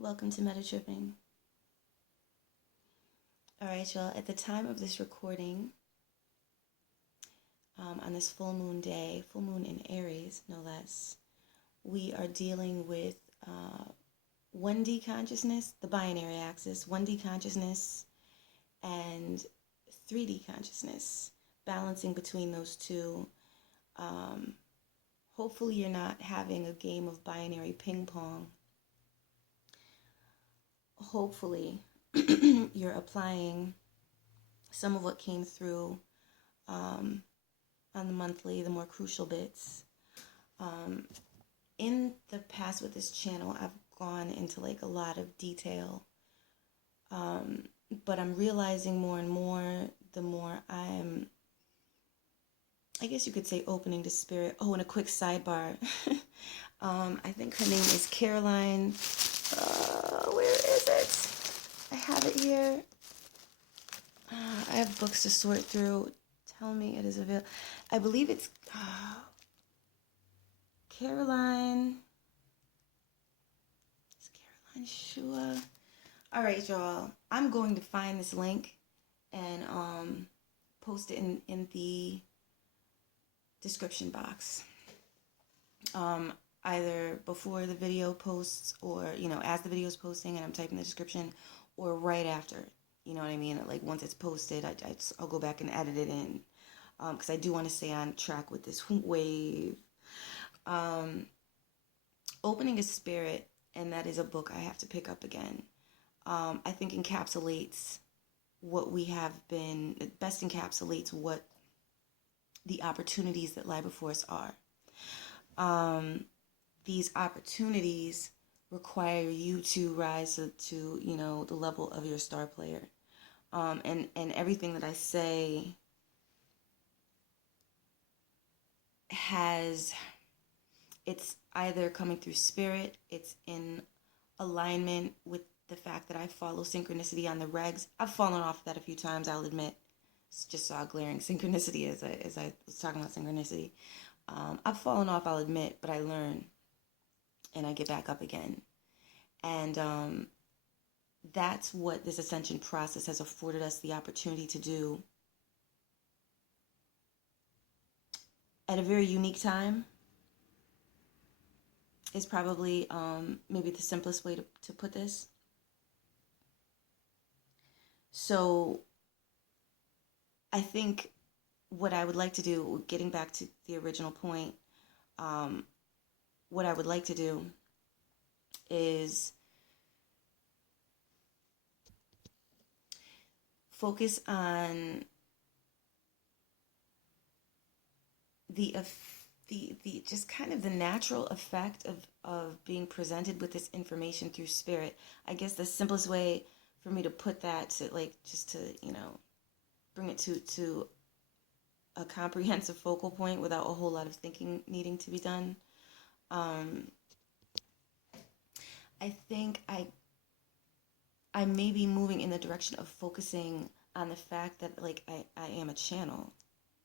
Welcome to Meta Tripping. Alright, y'all, at the time of this recording, on this full moon day, full moon in Aries, no less, we are dealing with 1D consciousness, the binary axis, 1D consciousness, and 3D consciousness, balancing between those two. Hopefully you're not having a game of binary ping pong. Hopefully you're applying some of what came through on the monthly, the more crucial bits. In the past with this channel, I've gone into like a lot of detail, but I'm realizing more and more the more I'm, I guess you could say, opening to spirit. Oh, and a quick sidebar. I think her name is Caroline. Where is it? I have it here. I have books to sort through. Tell me it is available. I believe it's Caroline. Is Caroline Shua? All right, y'all. I'm going to find this link and post it in the description box. Either before the video posts or, as the video is posting and I'm typing the description, or right after, you know what I mean? Like once it's posted, I'll go back and edit it in, because I do want to stay on track with this wave. Opening a Spirit, and that is a book I have to pick up again. I think encapsulates what we have been, it best encapsulates what the opportunities that lie before us are. These opportunities require you to rise to the level of your star player. And everything that I say it's either coming through spirit, it's in alignment with the fact that I follow synchronicity on the regs. I've fallen off that a few times, I'll admit. It's just saw glaring synchronicity as I was talking about synchronicity. I've fallen off, I'll admit, but I learn and I get back up again. And that's what this ascension process has afforded us the opportunity to do at a very unique time. Is probably maybe the simplest way to put this. So I think what I would like to do, getting back to the original point, what I would like to do is focus on the just kind of the natural effect of being presented with this information through spirit. I guess the simplest way for me to put that, to just to bring it to a comprehensive focal point without a whole lot of thinking needing to be done. I think I may be moving in the direction of focusing on the fact that I am a channel.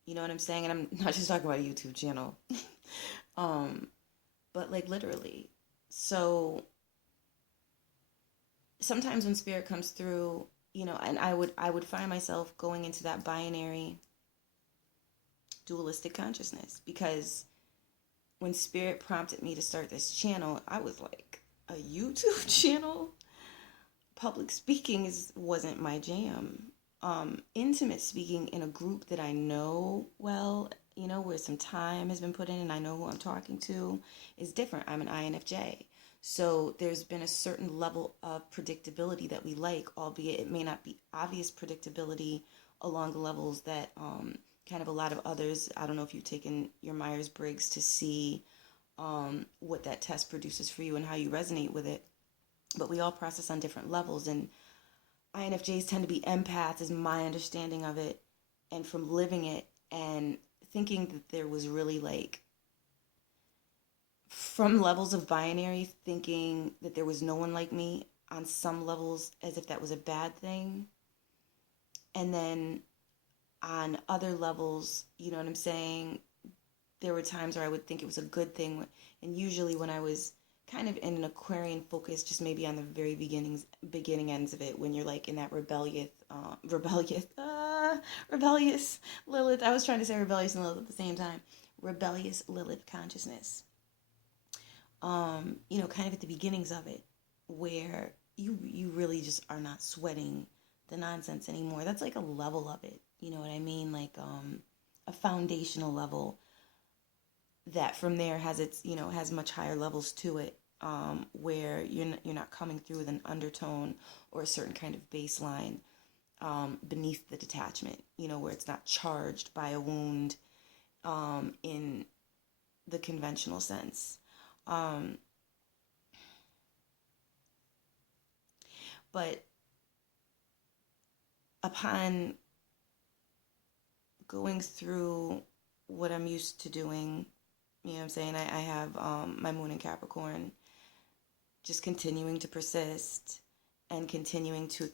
You know what I'm saying? And I'm not just talking about a YouTube channel. But literally. So sometimes when spirit comes through, and I would find myself going into that binary dualistic consciousness, because when spirit prompted me to start this channel, I was like, a YouTube channel? Public speaking wasn't my jam. Intimate speaking in a group that I know well, where some time has been put in and I know who I'm talking to, is different. I'm an INFJ. So there's been a certain level of predictability that we like, albeit it may not be obvious predictability along the levels that kind of a lot of others. I don't know if you've taken your Myers-Briggs to see what that test produces for you and how you resonate with it. But we all process on different levels, and INFJs tend to be empaths, is my understanding of it. And from living it and thinking that there was really from levels of binary, thinking that there was no one like me on some levels, as if that was a bad thing. And then on other levels, you know what I'm saying, there were times where I would think it was a good thing. And usually when I was kind of in an Aquarian focus, just maybe on the very beginning ends of it, when you're like in that rebellious Lilith. I was trying to say rebellious and Lilith at the same time. Rebellious Lilith consciousness. Kind of at the beginnings of it, where you really just are not sweating the nonsense anymore. That's like a level of it. You know what I mean? Like a foundational level that from there has has much higher levels to it, where you're not coming through with an undertone or a certain kind of baseline beneath the detachment, where it's not charged by a wound in the conventional sense. But upon going through what I'm used to doing, what I'm saying, I have my moon in Capricorn, just continuing to persist and continuing to,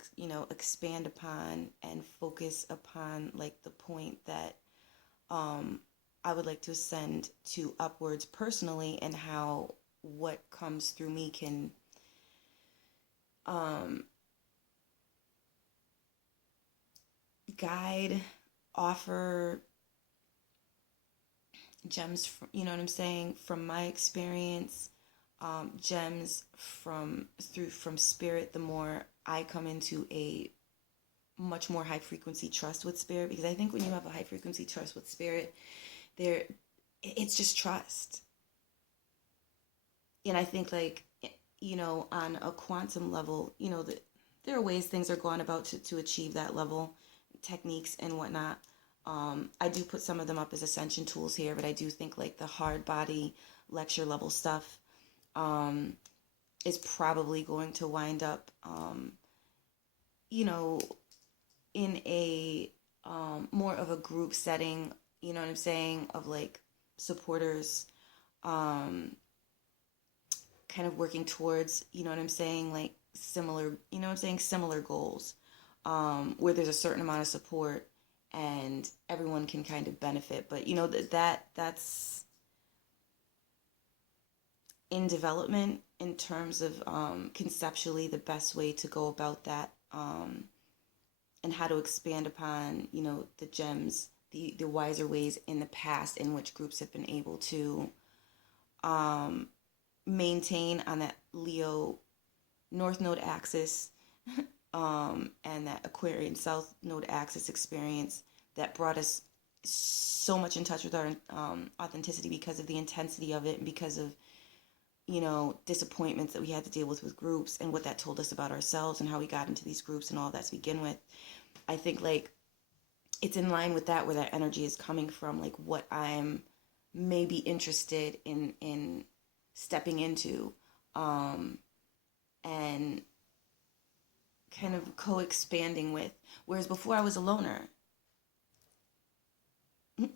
expand upon and focus upon like the point that I would like to ascend to upwards personally, and how what comes through me can guide, offer gems, from my experience, gems from spirit. The more I come into a much more high frequency trust with spirit, because I think when you have a high frequency trust with spirit, it's just trust. And I think like, on a quantum level, there are ways things are going about to achieve that level, techniques and whatnot. I do put some of them up as ascension tools here, but I do think like the hard body lecture level stuff is probably going to wind up, in a more of a group setting, of like supporters, kind of working towards, like similar, similar goals, where there's a certain amount of support and everyone can kind of benefit. But that's in development in terms of conceptually the best way to go about that, and how to expand upon the gems, the wiser ways in the past in which groups have been able to maintain on that Leo North Node axis, and that Aquarian South Node axis experience that brought us so much in touch with our authenticity, because of the intensity of it, and because of disappointments that we had to deal with groups, and what that told us about ourselves and how we got into these groups and all that to begin with. I think like it's in line with that, where that energy is coming from, like what I'm maybe interested in stepping into, and kind of co-expanding with. Whereas before I was a loner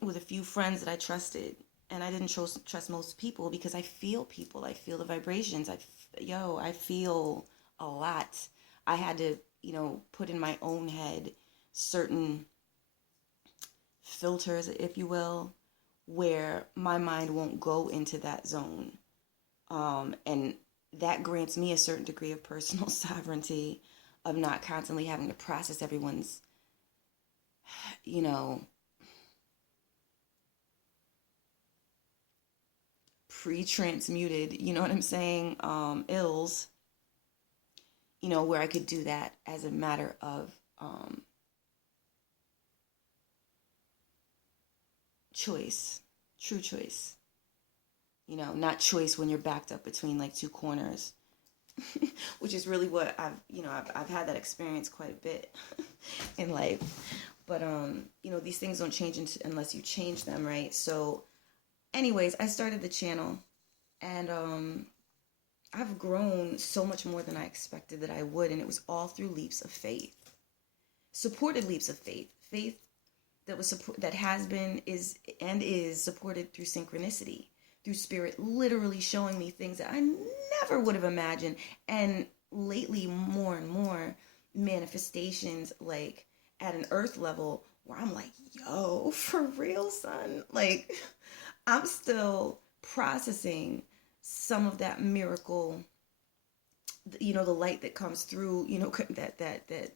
with a few friends that I trusted, and I didn't trust most people, because I feel people, I feel the vibrations, I feel a lot. I had to, put in my own head certain filters, if you will, where my mind won't go into that zone. And that grants me a certain degree of personal sovereignty, of not constantly having to process everyone's, pre-transmuted, ills, where I could do that as a matter of choice, true choice, not choice when you're backed up between like two corners, which is really what I've had that experience quite a bit in life. But these things don't change unless you change them, right? So anyways, I started the channel, and I've grown so much more than I expected that I would, and it was all through leaps of faith, supported leaps of faith that was that has been, is supported through synchronicity, through spirit literally showing me things that I never would have imagined, and lately more and more manifestations, like at an earth level, where I'm like, for real, son, like I'm still processing some of that miracle, you know, the light that comes through, you know, that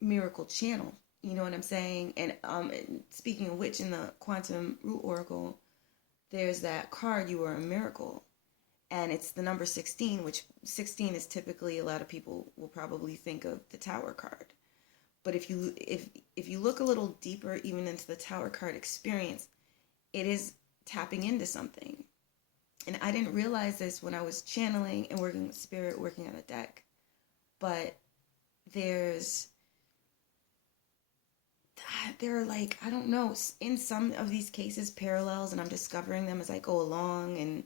miracle channel. You know what I'm saying? And speaking of which, in the Quantum Root Oracle, there's that card, you are a miracle. And it's the number 16, which 16 is typically, a lot of people will probably think of the Tower card. But if you look a little deeper, even into the Tower card experience, it is tapping into something. And I didn't realize this when I was channeling and working with spirit, working on a deck. But there are, like, I don't know, in some of these cases, parallels, and I'm discovering them as I go along. And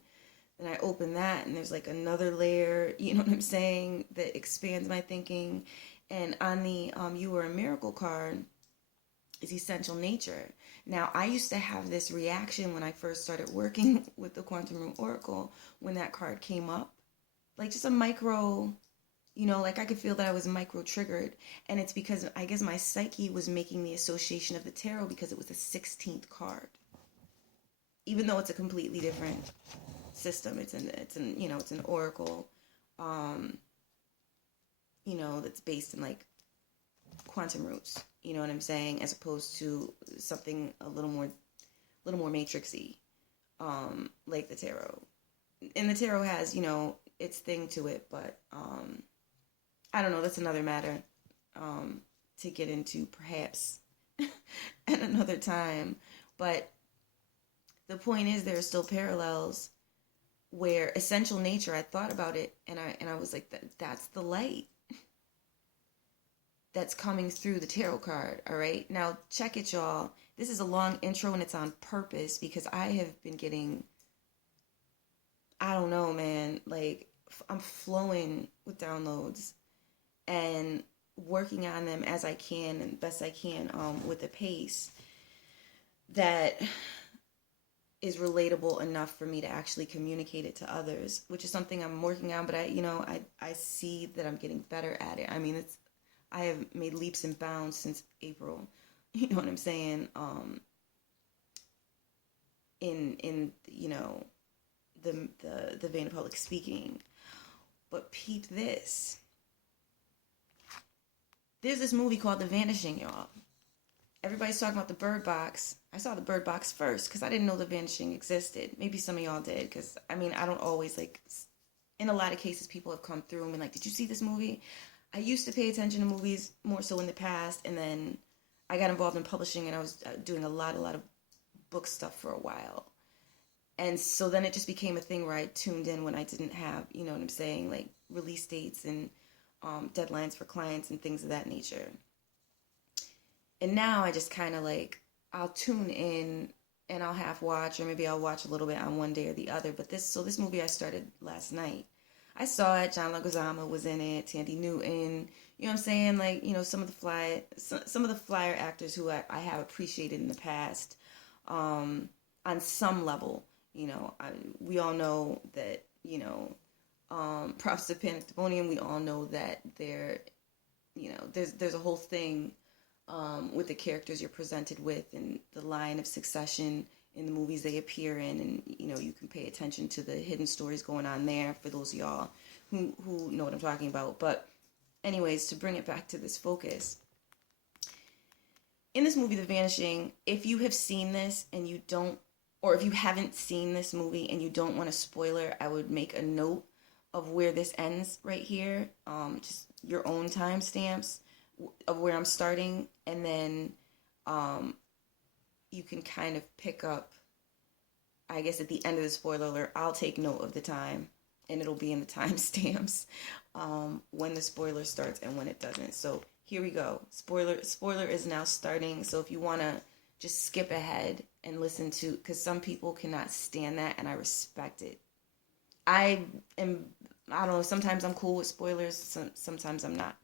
then I open that, and there's like another layer, you know what I'm saying, that expands my thinking. And on the You Are a Miracle card is essential nature. Now, I used to have this reaction when I first started working with the Quantum Root Oracle when that card came up. Like, just a micro, you know, like I could feel that I was micro triggered. And it's because I guess my psyche was making the association of the tarot because it was the 16th card. Even though it's a completely different system. It's an oracle, you know, that's based in like quantum roots, you know what I'm saying, as opposed to something a little more matrixy, like the tarot. And the tarot has, you know, its thing to it, but I don't know, that's another matter to get into perhaps at another time. But the point is, there are still parallels where essential nature, I thought about it, and I was like, that's the light that's coming through the tarot card. All right, now check it, y'all. This is a long intro, and it's on purpose because I have been getting, I don't know, man, like I'm flowing with downloads and working on them as I can and best I can, with a pace that is relatable enough for me to actually communicate it to others, which is something I'm working on. But I see that I'm getting better at it. I mean, I have made leaps and bounds since April. You know what I'm saying? In you know, the vein of public speaking. But peep this. There's this movie called The Vanishing, y'all. Everybody's talking about the Bird Box. I saw the Bird Box first because I didn't know The Vanishing existed. Maybe some of y'all did, because I mean, I don't always, like, in a lot of cases people have come through and been like, did you see this movie? I used to pay attention to movies more so in the past, and then I got involved in publishing, and I was doing a lot of book stuff for a while. And so then it just became a thing where I tuned in when I didn't have, you know what I'm saying, like release dates and deadlines for clients and things of that nature. And now I just kind of like, I'll tune in and I'll half watch, or maybe I'll watch a little bit on one day or the other. But this movie I started last night. I saw it. John Leguizamo was in it. Tandy Newton. You know what I'm saying? Like, you know, some of the flyer actors who I have appreciated in the past, on some level. You know, we all know that, you know, props to Pandemonium. We all know that you know, there's a whole thing with the characters you're presented with and the line of succession in the movies they appear in, and you know, you can pay attention to the hidden stories going on there for those of y'all who know what I'm talking about. But anyways, to bring it back to this focus, in this movie The Vanishing, if you have seen this and you don't, or if you haven't seen this movie and you don't want a spoiler, I would make a note of where this ends right here, just your own timestamps of where I'm starting, and then you can kind of pick up, I guess, at the end of the spoiler alert. I'll take note of the time, and it'll be in the timestamps when the spoiler starts and when it doesn't. So here we go. Spoiler is now starting. So if you want to just skip ahead and listen to, because some people cannot stand that, and I respect it. I don't know, sometimes I'm cool with spoilers, sometimes I'm not.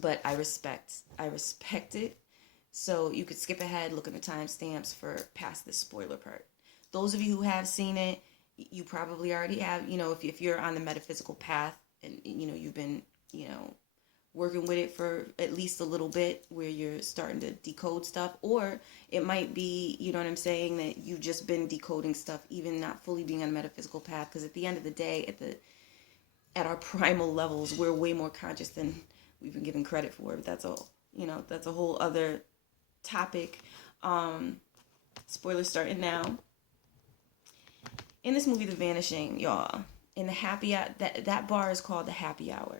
But I respect it. So you could skip ahead, look at the timestamps for past the spoiler part. Those of you who have seen it, you probably already have, you know, if you're on the metaphysical path and, you know, you've been, you know, working with it for at least a little bit where you're starting to decode stuff, or it might be, you know what I'm saying, that you've just been decoding stuff, even not fully being on a metaphysical path, because at the end of the day, at our primal levels, we're way more conscious than we've been given credit for. But that's all, you know, that's a whole other topic. Spoilers starting now. In this movie, The Vanishing, y'all, in the happy hour, that bar is called the happy hour.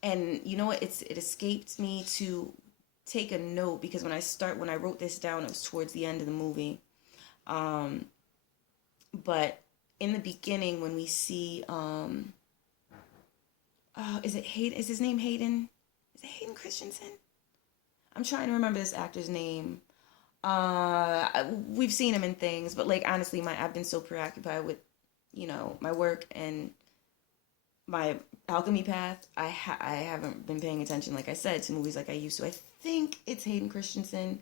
And you know what? It escaped me to take a note, because when I wrote this down, it was towards the end of the movie. But in the beginning, when we see, is it Hayden? Is his name Hayden? Is it Hayden Christensen? I'm trying to remember this actor's name. We've seen him in things, but like honestly, I've been so preoccupied with, you know, my work and my alchemy path. I haven't been paying attention, like I said, to movies like I used to. I think it's Hayden Christensen.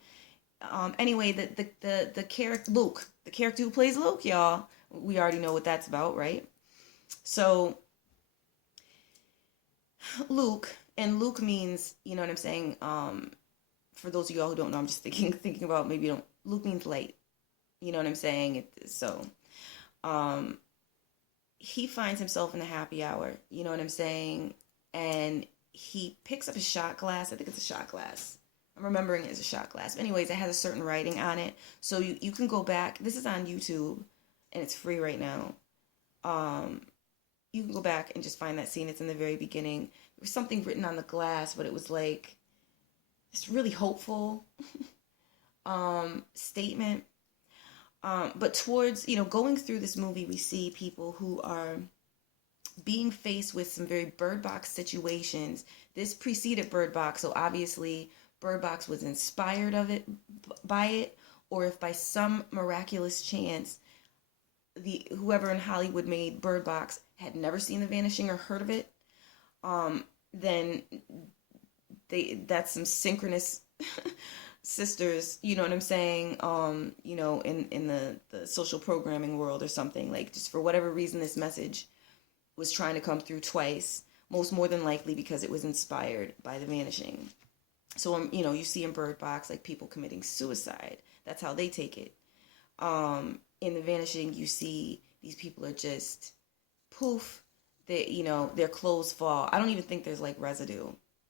Anyway, the character Luke, the character who plays Luke, y'all, we already know what that's about, right? So Luke means, you know what I'm saying? For those of y'all who don't know, I'm just thinking about, maybe you don't. Luke means light. You know what I'm saying? He finds himself in the happy hour. You know what I'm saying? And he picks up a shot glass. I think it's a shot glass. I'm remembering it as a shot glass. But anyways, it has a certain writing on it. So you can go back. This is on YouTube, and it's free right now. You can go back and just find that scene. It's in the very beginning. There was something written on the glass, but it was like this really hopeful statement. But towards, you know, going through this movie, we see people who are being faced with some very Bird Box situations. This preceded Bird Box, so obviously Bird Box was inspired by it, or if by some miraculous chance whoever in Hollywood made Bird Box had never seen The Vanishing or heard of it, then that's some synchronous sisters, you know what I'm saying, you know, in the social programming world or something, like just for whatever reason this message was trying to come through twice, more than likely because it was inspired by The Vanishing. So, you know, you see in Bird Box, like people committing suicide. That's how they take it. In The Vanishing, you see these people are just poof, you know, their clothes fall. I don't even think there's like residue.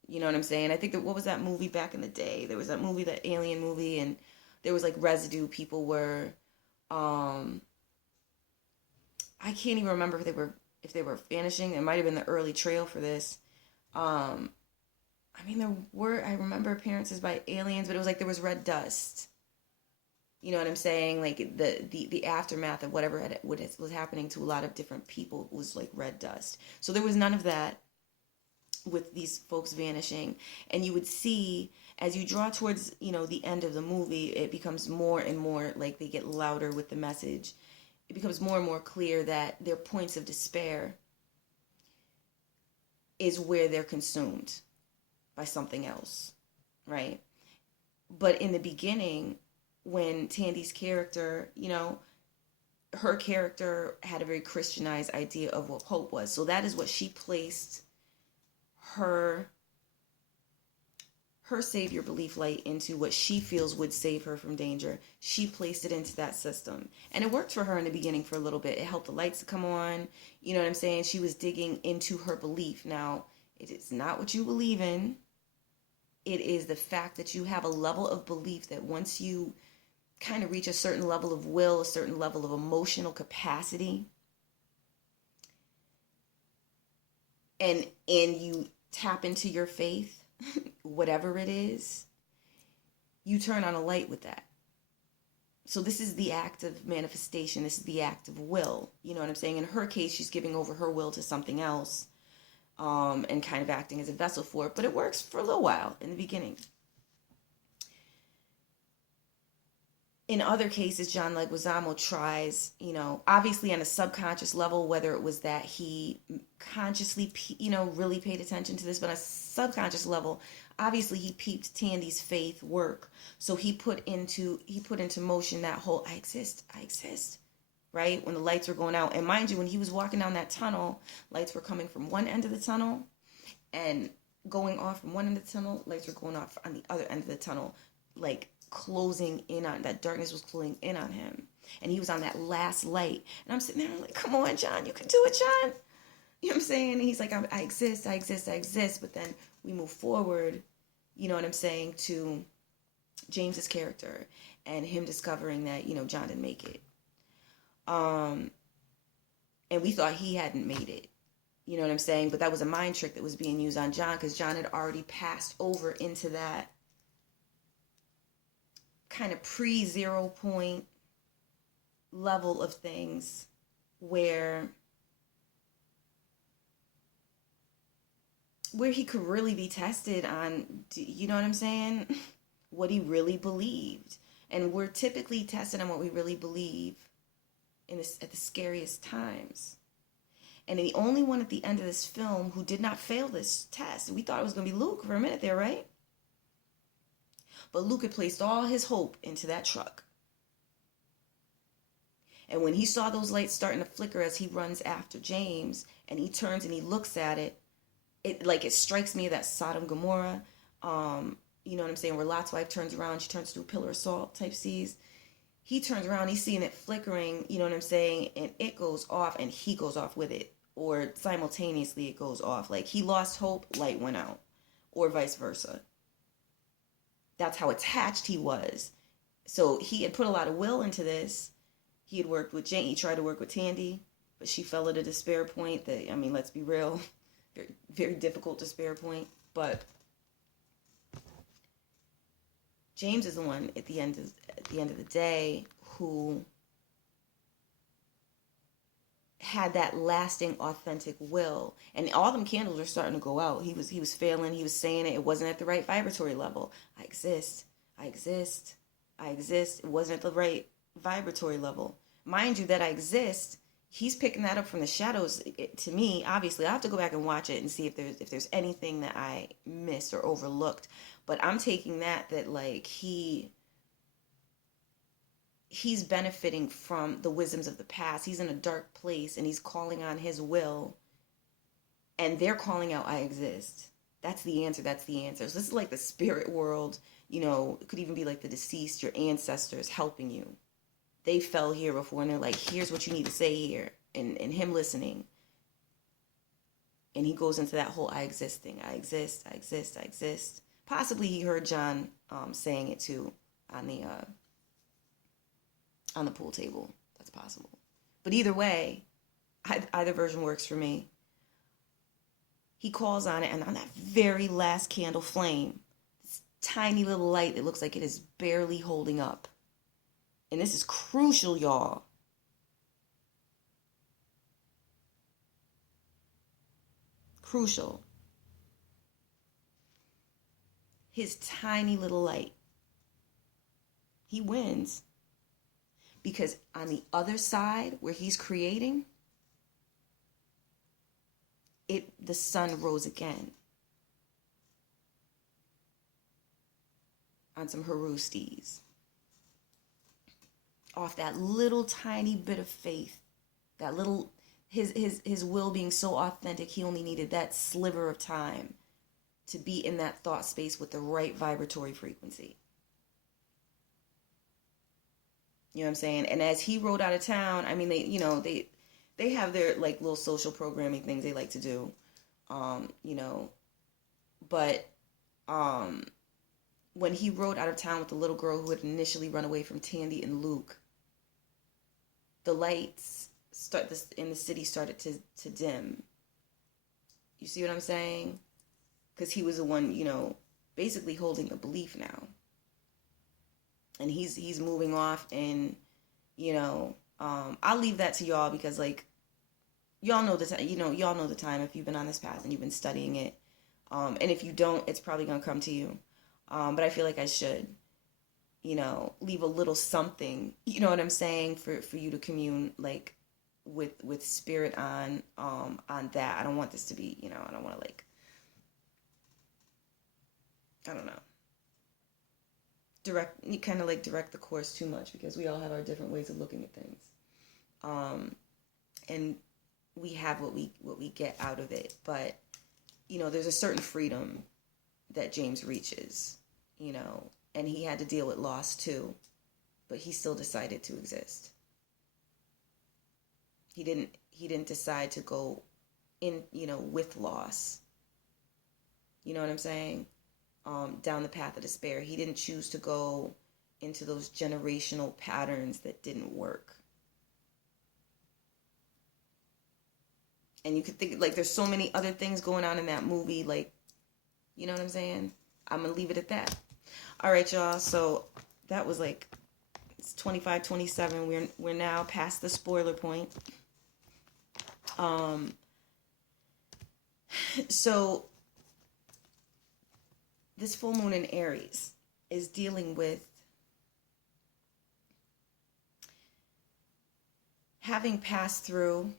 You know what I'm saying? I think that, what was that movie back in the day? There was that movie, that alien movie, and there was like residue. People were, I can't even remember if they were vanishing. It might have been the early trail for this. I mean, I remember appearances by aliens, but it was like there was red dust. You know what I'm saying? Like the aftermath of whatever was happening to a lot of different people was like red dust. So there was none of that with these folks vanishing. And you would see, as you draw towards, you know, the end of the movie, it becomes more and more, like they get louder with the message. It becomes more and more clear that their points of despair is where they're consumed by something else, right? But in the beginning, when Tandy's character, you know, her character had a very Christianized idea of what hope was. So that is what she placed her savior belief light into, what she feels would save her from danger. She placed it into that system. And it worked for her in the beginning for a little bit. It helped the lights to come on. You know what I'm saying? She was digging into her belief. Now, it is not what you believe in. It is the fact that you have a level of belief that once you kind of reach a certain level of will, a certain level of emotional capacity, and you tap into your faith, whatever it is, you turn on a light with that. So this is the act of manifestation. This is the act of will. You know what I'm saying? In her case, she's giving over her will to something else, and kind of acting as a vessel for it. But it works for a little while in the beginning. In other cases, John Leguizamo tries, you know, obviously on a subconscious level, whether it was that he consciously, you know, really paid attention to this, but on a subconscious level, obviously he peeped Tandy's faith work. So he put into motion that whole I exist, right? When the lights were going out. And mind you, when he was walking down that tunnel, lights were coming from one end of the tunnel and going off from one end of the tunnel, lights were going off on the other end of the tunnel, like closing in on, that darkness was closing in on him. And he was on that last light. And I'm sitting there, I'm like, come on, John, you can do it, John. You know what I'm saying? And he's like, I exist, I exist, I exist. But then we move forward, you know what I'm saying, to James's character and him discovering that, you know, John didn't make it. And we thought he hadn't made it. You know what I'm saying? But that was a mind trick that was being used on John, because John had already passed over into that kind of pre-0 point level of things where he could really be tested on, you know what I'm saying, what he really believed. And we're typically tested on what we really believe at the scariest times. And the only one at the end of this film who did not fail this test, we thought it was going to be Luke for a minute there, right? But Luke had placed all his hope into that truck. And when he saw those lights starting to flicker as he runs after James, and he turns and he looks at it, it strikes me that Sodom and Gomorrah, you know what I'm saying, where Lot's wife turns around, she turns to a pillar of salt type seas. He turns around, he's seeing it flickering, you know what I'm saying, and it goes off, and he goes off with it. Or simultaneously it goes off. Like, he lost hope, light went out. Or vice versa. That's how attached he was. So he had put a lot of will into this. He had worked with Jane. He tried to work with Tandy, but she fell at a despair point that, I mean, let's be real, very, very difficult despair point. But James is the one at the end of the day who had that lasting, authentic will. And all them candles are starting to go out. He was failing. He was saying it wasn't at the right vibratory level. I exist. I exist. I exist. It wasn't at the right vibratory level. Mind you, that I exist, he's picking that up from the shadows. To me, obviously, I'll have to go back and watch it and see if there's anything that I missed or overlooked. But I'm taking that like he's benefiting from the wisdoms of the past. He's in a dark place and he's calling on his will, and they're calling out, I exist. That's the answer. That's the answer. So this is like the spirit world, you know, it could even be like the deceased, your ancestors helping you. They fell here before, and they're like, here's what you need to say here. And him listening. And he goes into that whole I exist thing. I exist, I exist, I exist. Possibly he heard John saying it too on the pool table. That's possible. But either way, either version works for me. He calls on it, and on that very last candle flame, this tiny little light that looks like it is barely holding up. And this is crucial, y'all. Crucial. His tiny little light. He wins. Because on the other side, where he's creating, the sun rose again. On some Harustis. Off that little tiny bit of faith, that little, his will being so authentic, he only needed that sliver of time to be in that thought space with the right vibratory frequency. You know what I'm saying? And as he rode out of town, I mean, they have their like little social programming things they like to do, you know, but when he rode out of town with the little girl who had initially run away from Tandy and Luke, the lights in the city started to dim. You see what I'm saying? Because he was the one, you know, basically holding the belief now. And he's moving off, and, you know, I'll leave that to y'all because, like, y'all know y'all know the time if you've been on this path and you've been studying it. And if you don't, it's probably going to come to you. But I feel like I should, you know, leave a little something, you know what I'm saying, for you to commune, like, with spirit on that. I don't want this to be, you know, I don't want to, like, I don't know, direct the course too much, because we all have our different ways of looking at things. And we have what we get out of it. But there's a certain freedom that James reaches, and he had to deal with loss too, but he still decided to exist. He didn't decide to go in, with loss. You know what I'm saying? Down the path of despair. He didn't choose to go into those generational patterns that didn't work. And you could think, like, there's so many other things going on in that movie, like, you know what I'm saying? I'm going to leave it at that. All right, y'all. So that was like, it's 25-27. We're now past the spoiler point. So this full moon in Aries is dealing with having passed through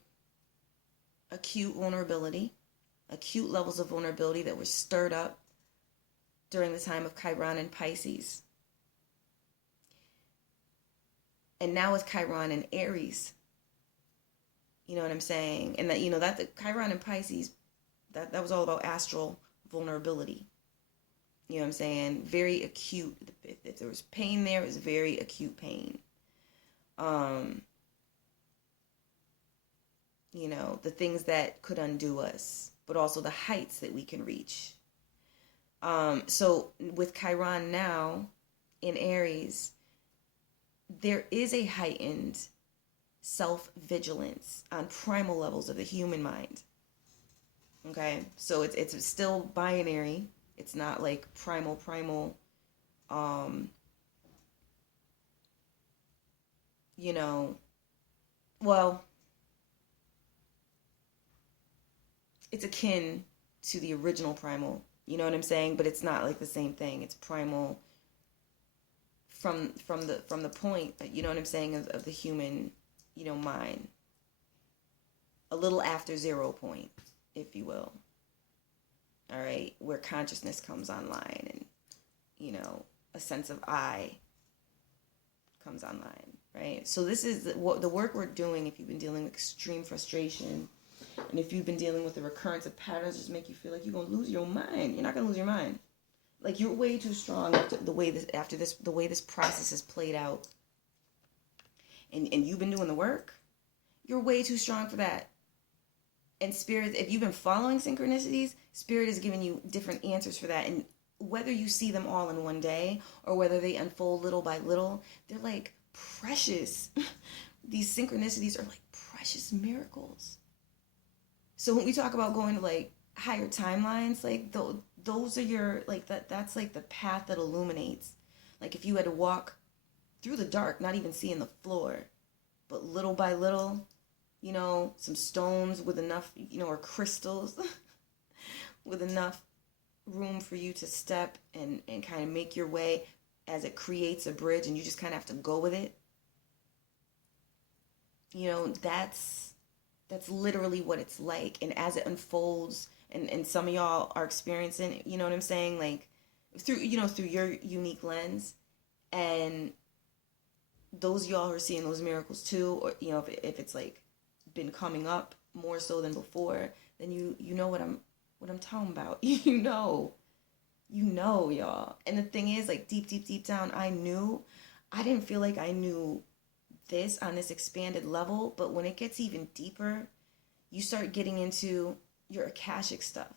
acute vulnerability, acute levels of vulnerability that were stirred up during the time of Chiron and Pisces. And now with Chiron and Aries, you know what I'm saying? And that, that the Chiron and Pisces, that was all about astral vulnerability. You know what I'm saying? Very acute. If there was pain there, it was very acute pain. The things that could undo us, but also the heights that we can reach. So with Chiron now in Aries, there is a heightened self-vigilance on primal levels of the human mind. Okay? So it's still binary. It's not like primal. Well, it's akin to the original primal, you know what I'm saying? But it's not like the same thing. It's primal from the point, you know what I'm saying, of the human, mind. A little after 0 point, if you will. All right, where consciousness comes online and, a sense of I comes online, right? So this is the work we're doing if you've been dealing with extreme frustration. And if you've been dealing with the recurrence of patterns just make you feel like you're going to lose your mind. You're not going to lose your mind. Like, you're way too strong after the way this process is played out. And you've been doing the work. You're way too strong for that. And Spirit, if you've been following synchronicities, Spirit is giving you different answers for that. And whether you see them all in one day or whether they unfold little by little, they're like precious. These synchronicities are like precious miracles. So when we talk about going to like higher timelines, like those are your, like that's like the path that illuminates. Like if you had to walk through the dark, not even seeing the floor, but little by little, some stones with enough, or crystals with enough room for you to step and kind of make your way as it creates a bridge and you just kind of have to go with it. That's literally what it's like. And as it unfolds, and some of y'all are experiencing, you know what I'm saying? Like through your unique lens, and those y'all who are seeing those miracles too, or, if it's like been coming up more so than before, then you know what I'm talking about. You know, y'all. And the thing is, like deep down, I didn't feel like I knew this on this expanded level, but when it gets even deeper, you start getting into your Akashic stuff,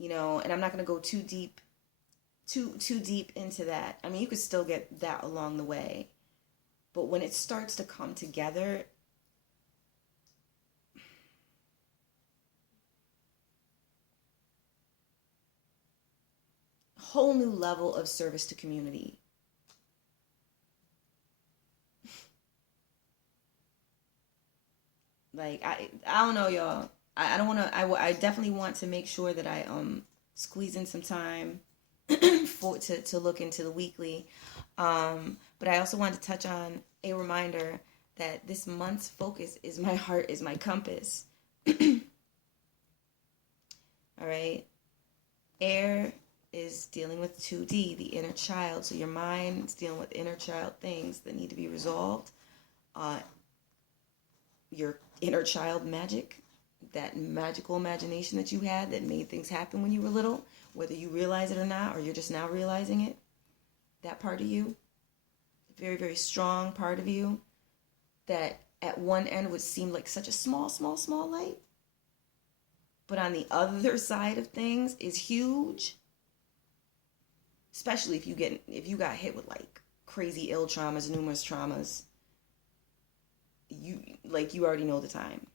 and I'm not going to go too deep into that. I mean, you could still get that along the way, but when it starts to come together, whole new level of service to community. Like, I don't know, y'all. I don't want to, I definitely want to make sure that I squeeze in some time to look into the weekly. But I also want to touch on a reminder that this month's focus is my heart is my compass. All right. Air is dealing with 2D, the inner child. So your mind is dealing with inner child things that need to be resolved. Your inner child magic that magical imagination that you had that made things happen when you were little, whether you realize it or not, or you're just now realizing it, that part of you, very, very strong part of you, that at one end would seem like such a small, small, small light, but on the other side of things is huge. Especially if you got hit with like crazy ill traumas, numerous traumas, you already know the time.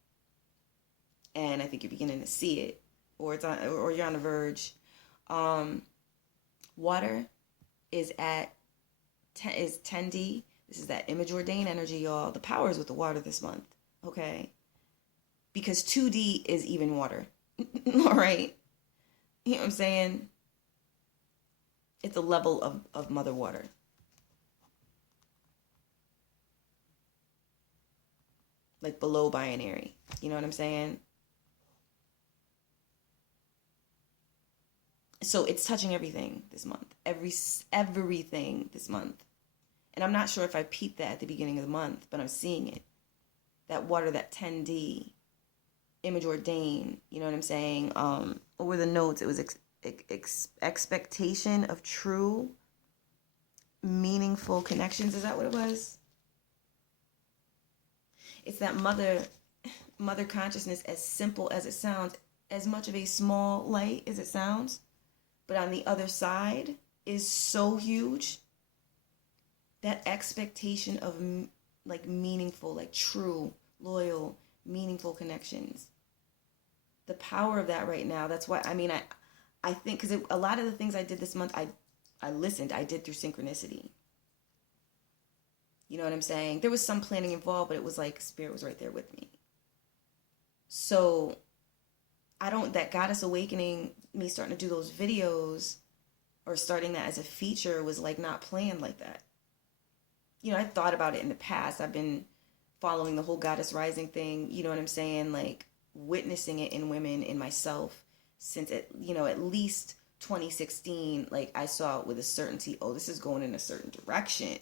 And I think you're beginning to see it, or you're on the verge. Water is at 10D. This is that image ordained energy, y'all. The power is with the water this month, okay? Because 2D is even water, all right? You know what I'm saying? It's a level of mother water. Like below binary. You know what I'm saying? So it's touching everything this month. Everything this month. And I'm not sure if I peeped that at the beginning of the month, but I'm seeing it. That water, that 10D, image ordained, you know what I'm saying? What were the notes? It was expectation of true, meaningful connections. Is that what it was? It's that mother consciousness, as simple as it sounds, as much of a small light as it sounds, but on the other side is so huge. That expectation of like meaningful, like true, loyal, meaningful connections. The power of that right now. That's why, I think, because a lot of the things I did this month, I did through synchronicity. You know what I'm saying? There was some planning involved, but it was like Spirit was right there with me. So that Goddess Awakening, me starting to do those videos or starting that as a feature was like not planned like that. You know, I thought about it in the past. I've been following the whole Goddess Rising thing, you know what I'm saying? Like witnessing it in women, in myself, since at least 2016. Like I saw it with a certainty. Oh, this is going in a certain direction.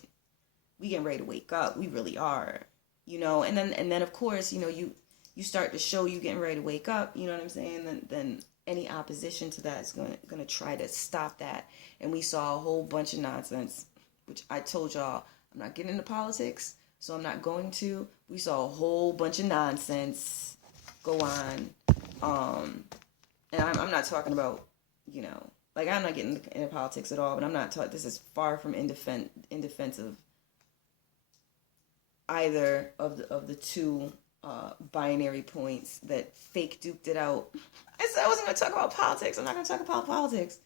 We getting ready to wake up. We really are, you know. And then of course, you know, you start to show you getting ready to wake up. You know what I'm saying? Then any opposition to that is gonna try to stop that. And we saw a whole bunch of nonsense, which I told y'all I'm not getting into politics, so I'm not going to. We saw a whole bunch of nonsense go on. And I'm not talking about, you know, like I'm not getting into politics at all, but I'm not talking, this is far from in defense of either of the two binary points that fake duked it out. I said I wasn't going to talk about politics. I'm not going to talk about politics.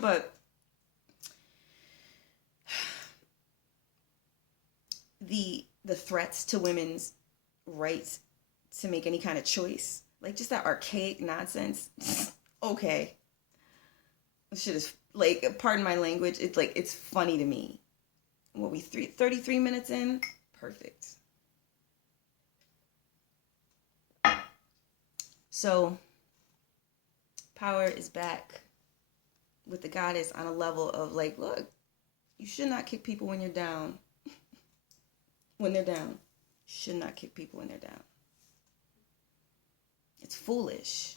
But the threats to women's rights to make any kind of choice, like just that archaic nonsense. Okay. This shit is like, pardon my language, it's like, it's funny to me. What, we 33 minutes in? Perfect. So, power is back with the goddess on a level of like, look, you should not kick people when you're down. When they're down. You should not kick people when they're down. It's foolish.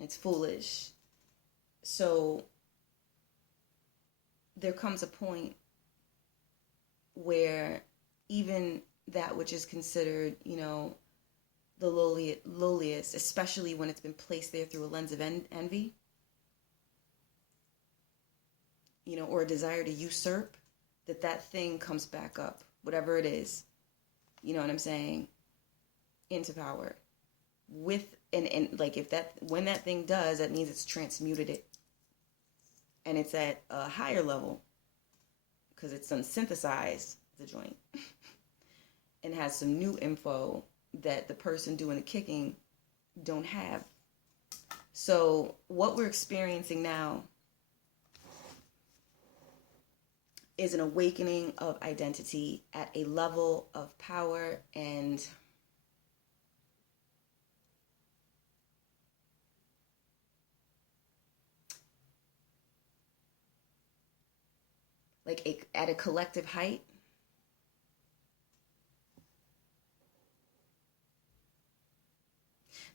It's foolish. So, there comes a point where even that which is considered, you know, the lowliest, especially when it's been placed there through a lens of envy, you know, or a desire to usurp, that thing comes back up, whatever it is, you know what I'm saying, into power. And like when that thing does, that means it's transmuted it. And it's at a higher level because it's unsynthesized the joint and has some new info that the person doing the kicking don't have. So what we're experiencing now is an awakening of identity at a level of power and at a collective height.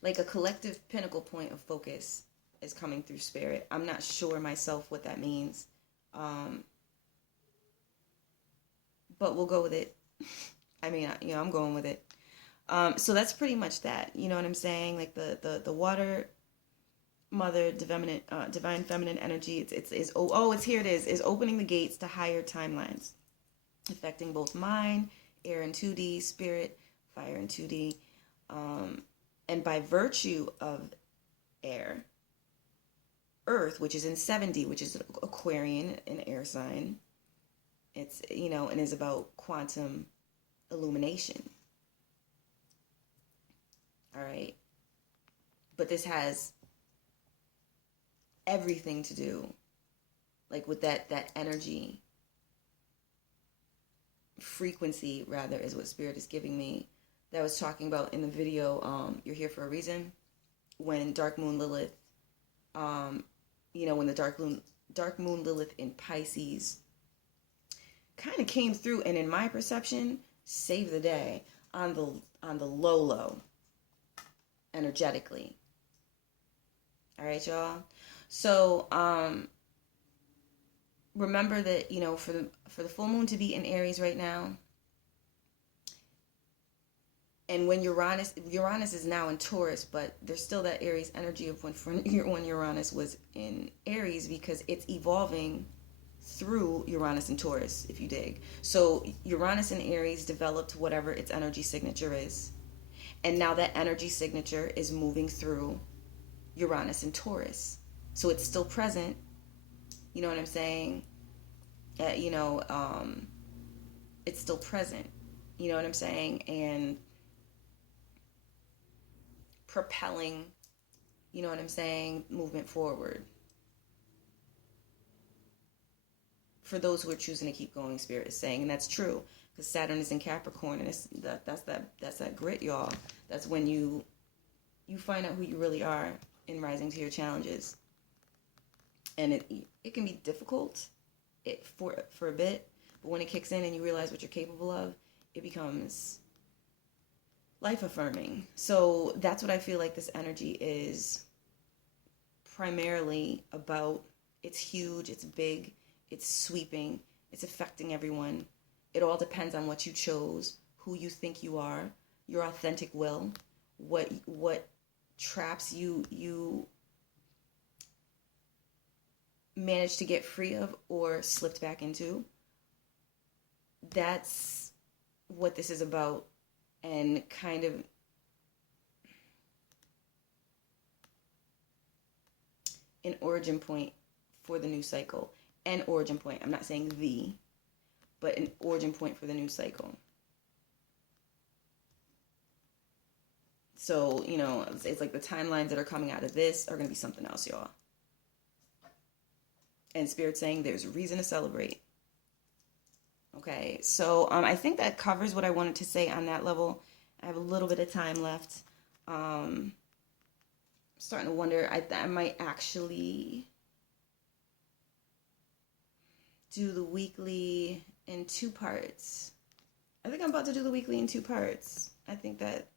Like a collective pinnacle point of focus is coming through spirit. I'm not sure myself what that means. But we'll go with it. I mean, I'm going with it. So that's pretty much that. You know what I'm saying? Like the water mother divine feminine energy. It's here. It is opening the gates to higher timelines, affecting both mind, air in 2D, spirit, fire in 2D, and by virtue of air, Earth, which is in 7D, which is Aquarian, an air sign. It's, and is about quantum illumination. All right. But this has everything to do, like, with that energy frequency, rather, is what Spirit is giving me, that I was talking about in the video, You're Here for a Reason, when Dark Moon Lilith, when the Dark Moon Lilith in Pisces kind of came through, and in my perception, saved the day on the low, energetically. All right, y'all. So remember that, for the full moon to be in Aries right now, and when Uranus is now in Taurus, but there's still that Aries energy of when Uranus was in Aries, because it's evolving through Uranus and Taurus, if you dig. So Uranus and Aries developed whatever its energy signature is, and now that energy signature is moving through Uranus and Taurus. So it's still present, you know what I'm saying? It's still present, you know what I'm saying? And propelling, you know what I'm saying, movement forward. For those who are choosing to keep going, Spirit is saying, and that's true, because Saturn is in Capricorn, and that's that grit, y'all. That's when you find out who you really are in rising to your challenges. And it can be difficult for a bit, but when it kicks in and you realize what you're capable of, it becomes life affirming. So that's what I feel like this energy is primarily about. It's huge, it's big, it's sweeping, it's affecting everyone. It all depends on what you chose, who you think you are, your authentic will, what traps you managed to get free of or slipped back into. That's what this is about, and kind of an origin point for the new cycle. An origin point, I'm not saying but an origin point for the new cycle. So, it's like the timelines that are coming out of this are going to be something else, y'all. And Spirit's saying there's reason to celebrate. Okay, so I think that covers what I wanted to say on that level. I have a little bit of time left. I'm starting to wonder, I might actually do the weekly in 2 parts. I think I'm about to do the weekly in 2 parts. I think that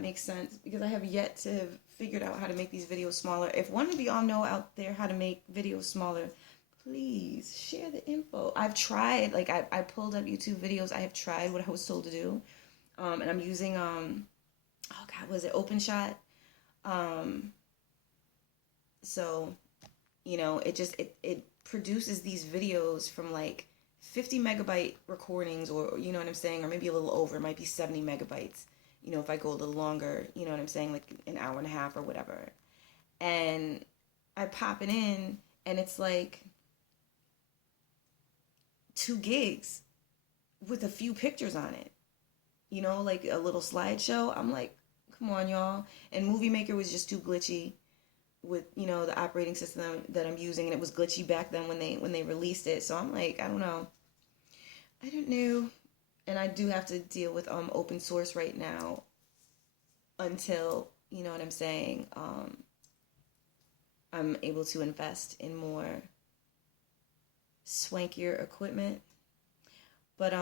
makes sense, because I have yet to have figured out how to make these videos smaller. If one of y'all know out there how to make videos smaller, please share the info. I've tried, like, I pulled up YouTube videos. I have tried what I was told to do. And I'm using, was it OpenShot? So, it produces these videos from like 50 megabyte recordings, or, you know what I'm saying? Or maybe a little over. It might be 70 megabytes. If I go a little longer, you know what I'm saying? Like an hour and a half or whatever. And I pop it in, and it's like 2 gigs with a few pictures on it, like a little slideshow. I'm like, come on, y'all. And Movie Maker was just too glitchy with, the operating system that I'm using, and it was glitchy back then when they released it. So I'm like, I don't know. And I do have to deal with open source right now until, you know what I'm saying, I'm able to invest in more swankier equipment. But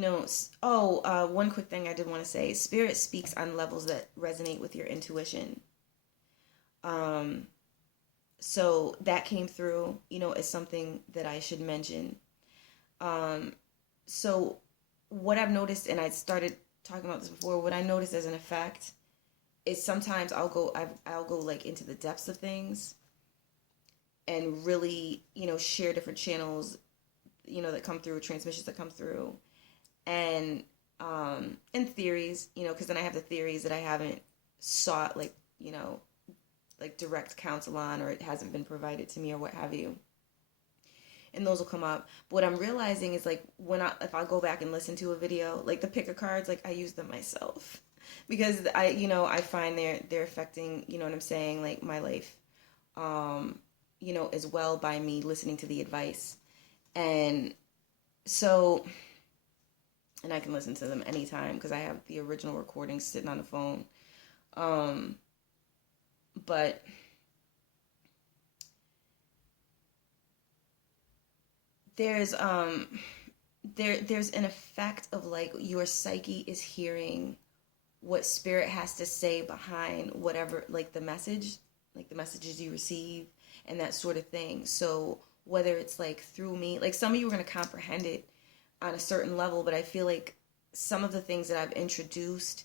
One quick thing I did want to say. Spirit speaks on levels that resonate with your intuition. So that came through, as something that I should mention. So what I've noticed, and I started talking about this before, what I noticed as an effect is sometimes I'll go like into the depths of things and really, share different channels, that come through, transmissions that come through, and theories, because then I have the theories that I haven't sought, like, like direct counsel on, or it hasn't been provided to me, or what have you. And those will come up. But what I'm realizing is, like, if I go back and listen to a video, like the picker cards, like I use them myself because I find they're affecting, what I'm saying, like my life, as well, by me listening to the advice. And so, and I can listen to them anytime because I have the original recordings sitting on the phone. But there's there's an effect of, like, your psyche is hearing what spirit has to say behind whatever, like the messages you receive and that sort of thing. So whether it's like through me, like some of you are going to comprehend it on a certain level, but I feel like some of the things that I've introduced,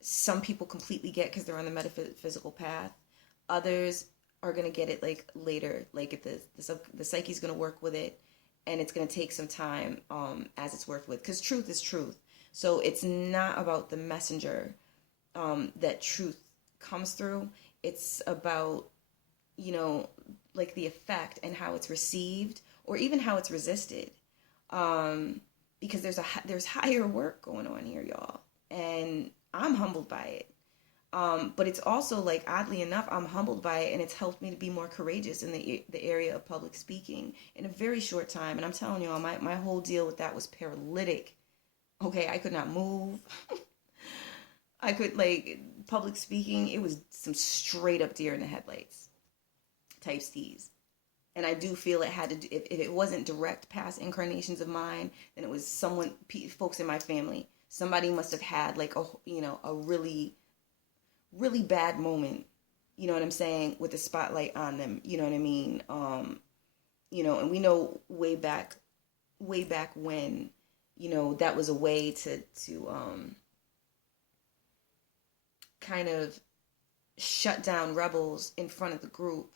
some people completely get because they're on the metaphysical path. Others are going to get it like later, like the psyche's going to work with it, and it's going to take some time as it's worked with, because truth is truth. So it's not about the messenger that truth comes through. It's about, like the effect and how it's received, or even how it's resisted. Because there's higher work going on here, y'all. And I'm humbled by it. But it's also, like, oddly enough, I'm humbled by it, and it's helped me to be more courageous in the area of public speaking in a very short time. And I'm telling y'all, my whole deal with that was paralytic. Okay, I could not move. I could, like, public speaking, it was some straight up deer in the headlights type steez. And I do feel it had to do, if it wasn't direct past incarnations of mine, then it was folks in my family. Somebody must have had, like, a really, really bad moment, you know what I'm saying, with the spotlight on them, you know what I mean? And we know way back when, that was a way to kind of shut down rebels in front of the group.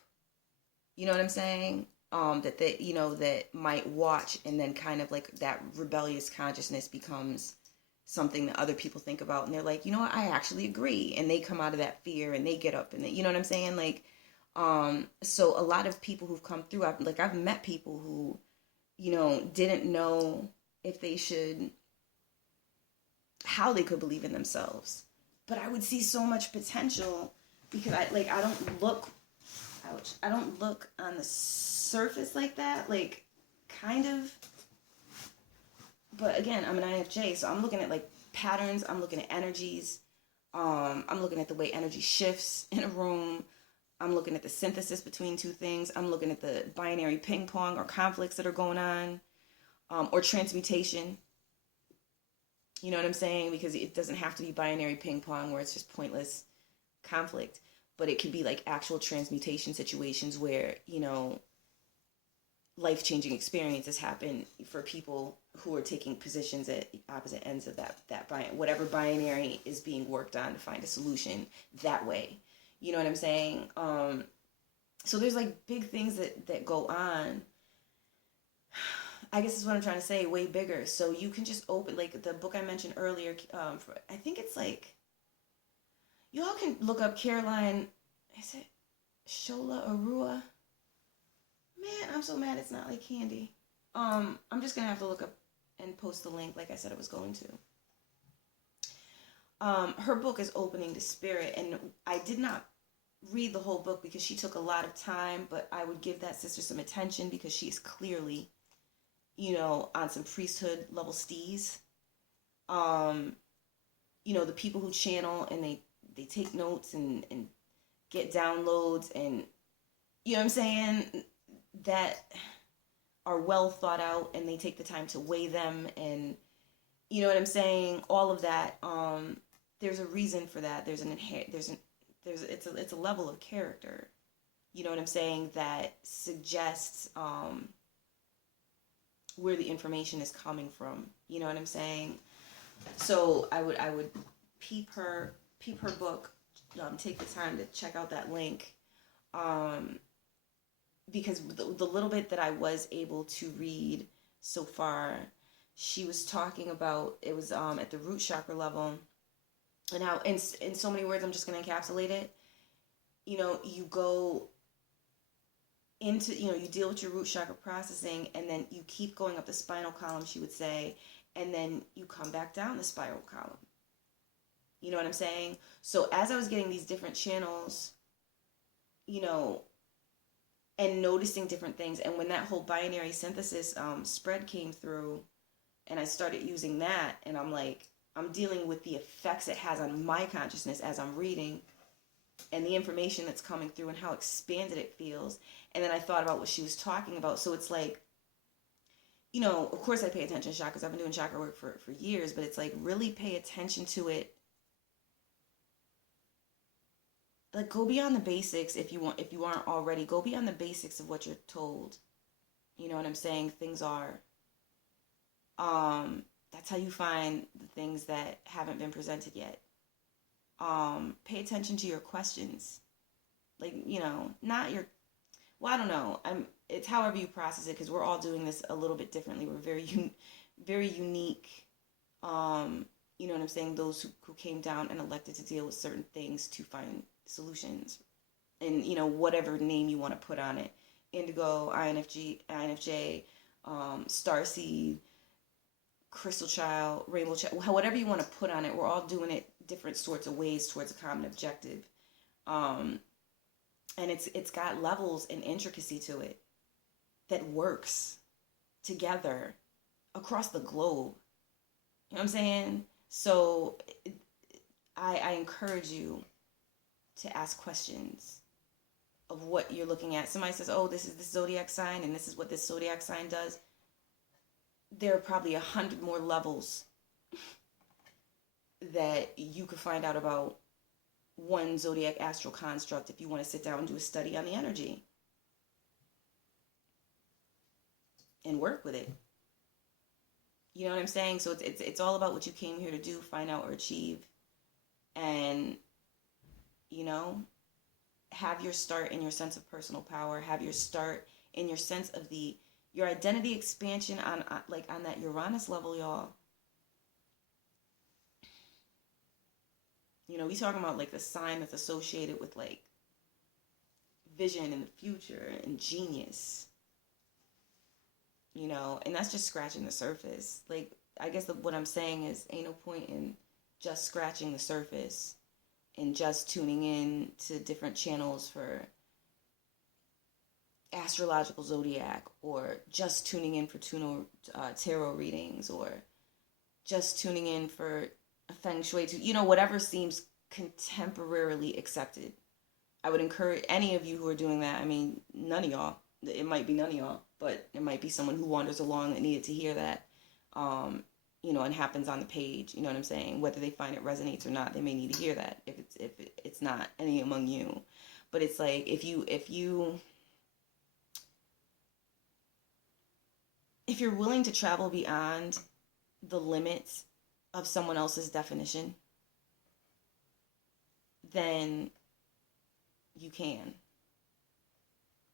You know what I'm saying? That they, that might watch, and then kind of like that rebellious consciousness becomes something that other people think about, and they're like, you know what, I actually agree, and they come out of that fear and they get up, and you know what I'm saying? Like, so a lot of people who've come through, I've met people who, didn't know if they should, how they could believe in themselves, but I would see so much potential because I don't look on the surface like that, like, kind of. But again, I'm an INFJ, so I'm looking at, like, patterns. I'm looking at energies. I'm looking at the way energy shifts in a room. I'm looking at the synthesis between two things. I'm looking at the binary ping pong or conflicts that are going on, or transmutation. You know what I'm saying? Because it doesn't have to be binary ping pong where it's just pointless conflict, but it could be like actual transmutation situations where, life-changing experiences happen for people who are taking positions at opposite ends of that whatever binary is being worked on to find a solution that way. You know what I'm saying? So there's, like, big things that go on. I guess is what I'm trying to say, way bigger. So you can just open, like, the book I mentioned earlier, I think it's like, y'all can look up Caroline, is it Shola Arua? Man, I'm so mad it's not like candy. I'm just going to have to look up and post the link like I said I was going to. Her book is Opening to Spirit, and I did not read the whole book because she took a lot of time, but I would give that sister some attention because she's clearly, on some priesthood level steez. The people who channel and they take notes and get downloads and, you know what I'm saying, that are well thought out, and they take the time to weigh them, and, You know what I'm saying? All of that. There's a reason for that. It's a level of character. You know what I'm saying? That suggests where the information is coming from. You know what I'm saying? So I would peep her book. Take the time to check out that link. Because the little bit that I was able to read so far, she was talking about, it was at the root chakra level, and how in so many words, I'm just going to encapsulate it. You know, you go into, you deal with your root chakra processing, and then you keep going up the spinal column, she would say, and then you come back down the spiral column. You know what I'm saying? So as I was getting these different channels, and noticing different things, and when that whole binary synthesis spread came through, and I started using that, and I'm like, I'm dealing with the effects it has on my consciousness as I'm reading, and the information that's coming through, and how expanded it feels. And then I thought about what she was talking about. So it's like, of course I pay attention to chakras. I've been doing chakra work for years, but it's like, really pay attention to it. Like, go beyond the basics if you aren't already. Go beyond the basics of what you're told. You know what I'm saying? Things are. That's how you find the things that haven't been presented yet. Pay attention to your questions. Like, not your. Well, I don't know. It's however you process it, because we're all doing this a little bit differently. We're very unique. You know what I'm saying? Those who came down and elected to deal with certain things to find solutions, and whatever name you want to put on it, indigo, INFJ, starseed, crystal child, rainbow child, whatever you want to put on it. We're all doing it different sorts of ways towards a common objective, and it's got levels and intricacy to it that works together across the globe. You know what I'm saying? So I encourage you to ask questions of what you're looking at. Somebody says, oh, this is the zodiac sign, and this is what this zodiac sign does. There are probably 100 more levels that you could find out about one zodiac astral construct if you want to sit down and do a study on the energy and work with it. You know what I'm saying? So it's all about what you came here to do, find out, or achieve. And have your start in your sense of personal power. Have your start in your sense of your identity expansion on that Uranus level, y'all. We talking about like the sign that's associated with like vision in the future and genius. And that's just scratching the surface. Like, I guess what I'm saying is, ain't no point in just scratching the surface and just tuning in to different channels for astrological zodiac, or just tuning in for tarot readings, or just tuning in for a feng shui, whatever seems contemporarily accepted. I would encourage any of you who are doing that. I mean, none of y'all. It might be none of y'all, but it might be someone who wanders along that needed to hear that. And happens on the page. You know what I'm saying? Whether they find it resonates or not, they may need to hear that if it's not any among you. But it's like, if you're willing to travel beyond the limits of someone else's definition, then you can.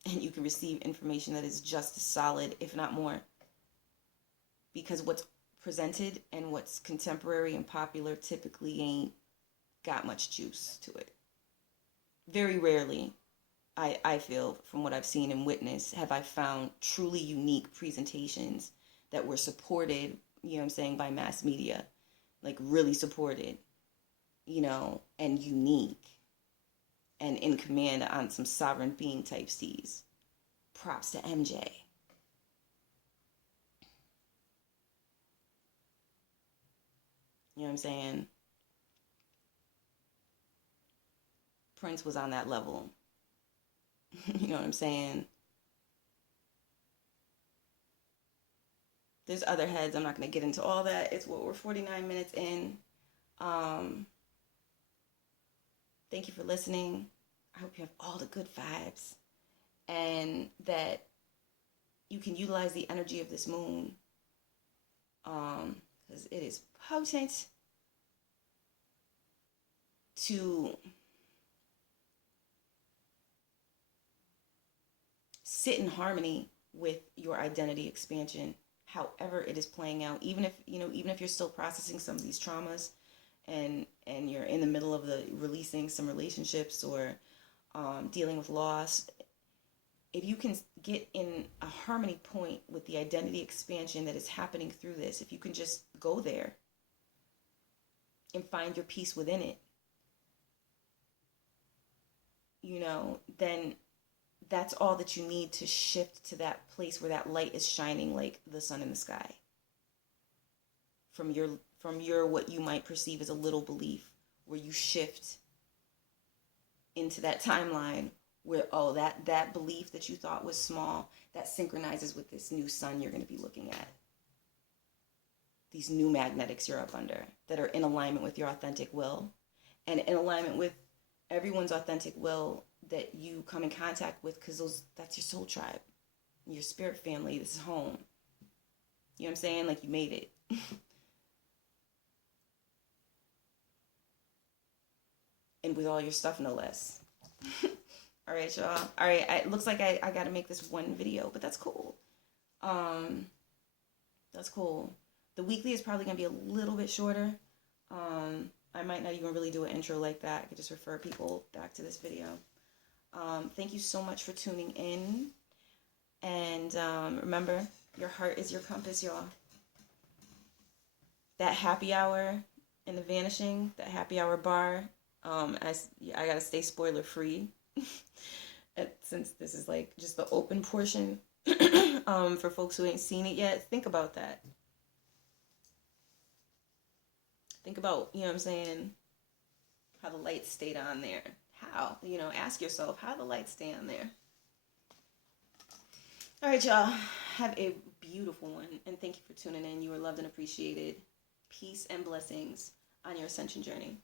And you can receive information that is just as solid, if not more. Because what's presented and what's contemporary and popular typically ain't got much juice to it. Very rarely, I feel, from what I've seen and witnessed, have I found truly unique presentations that were supported, by mass media. Like, really supported, and unique. And in command on some sovereign being type C's. Props to MJ. You know what I'm saying? Prince was on that level. You know what I'm saying? There's other heads. I'm not going to get into all that. It's what we're 49 minutes in. Thank you for listening. I hope you have all the good vibes and that you can utilize the energy of this moon, because it is potent to sit in harmony with your identity expansion, however it is playing out. Even if you're still processing some of these traumas, and you're in the middle of the releasing some relationships or dealing with loss, if you can get in a harmony point with the identity expansion that is happening through this, if you can just go there and find your peace within it, then that's all that you need to shift to that place where that light is shining like the sun in the sky. From your what you might perceive as a little belief, where you shift into that timeline where, that belief that you thought was small, that synchronizes with this new sun you're going to be looking at. These new magnetics you're up under that are in alignment with your authentic will, and in alignment with everyone's authentic will that you come in contact with, because that's your soul tribe, your spirit family. This is home. You know what I'm saying? Like, you made it. And with all your stuff, no less. All right, y'all. All right, it looks like I got to make this one video, but that's cool. That's cool. The weekly is probably going to be a little bit shorter. I might not even really do an intro like that. I could just refer people back to this video. Thank you so much for tuning in. And remember, your heart is your compass, y'all. That happy hour in the Vanishing, that happy hour bar, I got to stay spoiler free. Since this is like just the open portion, for folks who ain't seen it yet, think about that. Think about, you know what I'm saying, how the lights stayed on there. How? Ask yourself, how the lights stay on there. All right, y'all. Have a beautiful one. And thank you for tuning in. You are loved and appreciated. Peace and blessings on your ascension journey.